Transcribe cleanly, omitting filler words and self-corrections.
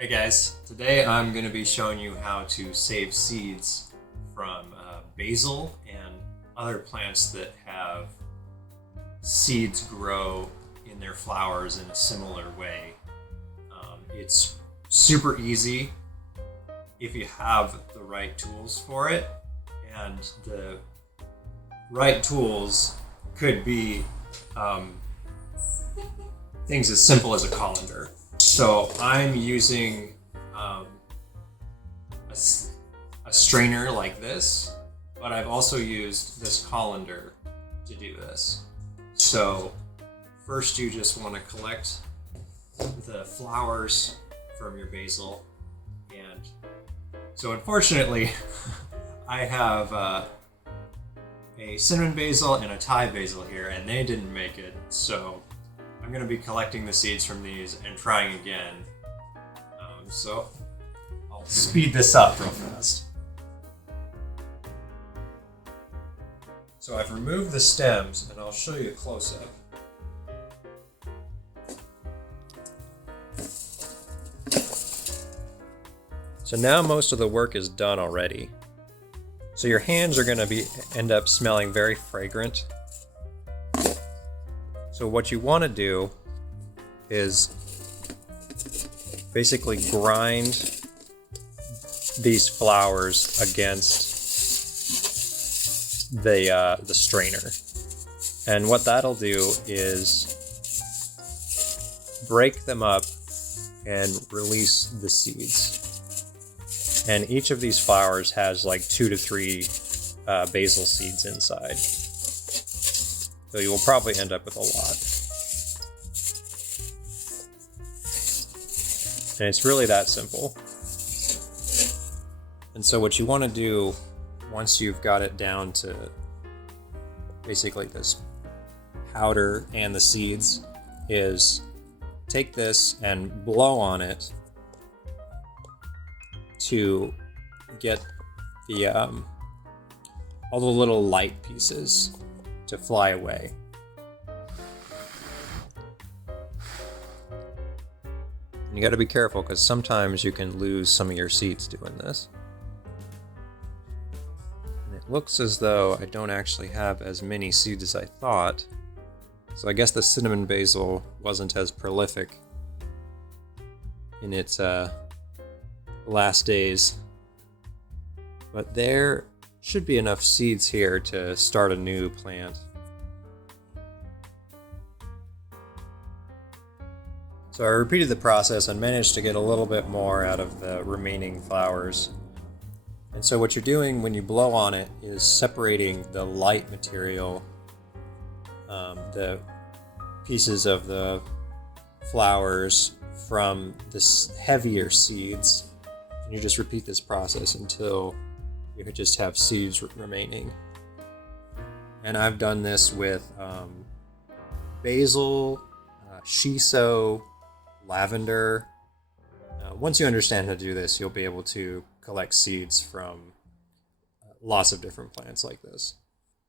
Hey guys, today I'm going to be showing you how to save seeds from basil and other plants that have seeds grow in their flowers in a similar way. It's super easy if you have the right tools for it, and the right tools could be things as simple as a colander. So I'm using a strainer like this, but I've also used this colander to do this. So first you just want to collect the flowers from your basil, and so unfortunately I have a cinnamon basil and a Thai basil here, and they didn't make it, so I'm going to be collecting the seeds from these and trying again. So I'll speed this up real fast. So I've removed the stems, and I'll show you a close-up. So now most of the work is done already. So your hands are going to end up smelling very fragrant. So what you want to do is basically grind these flowers against the strainer. And what that'll do is break them up and release the seeds. And each of these flowers has like 2 to 3 basil seeds inside. So you will probably end up with a lot. And it's really that simple. And so what you want to do once you've got it down to basically this powder and the seeds is take this and blow on it to get the all the little light pieces to fly away. And you got to be careful because sometimes you can lose some of your seeds doing this. And it looks as though I don't actually have as many seeds as I thought. So I guess the cinnamon basil wasn't as prolific in its last days. But there should be enough seeds here to start a new plant. So I repeated the process and managed to get a little bit more out of the remaining flowers. And so what you're doing when you blow on it is separating the light material, the pieces of the flowers, from the heavier seeds. And you just repeat this process until you just have seeds remaining. And I've done this with basil, shiso, lavender. Once you understand how to do this, you'll be able to collect seeds from lots of different plants like this.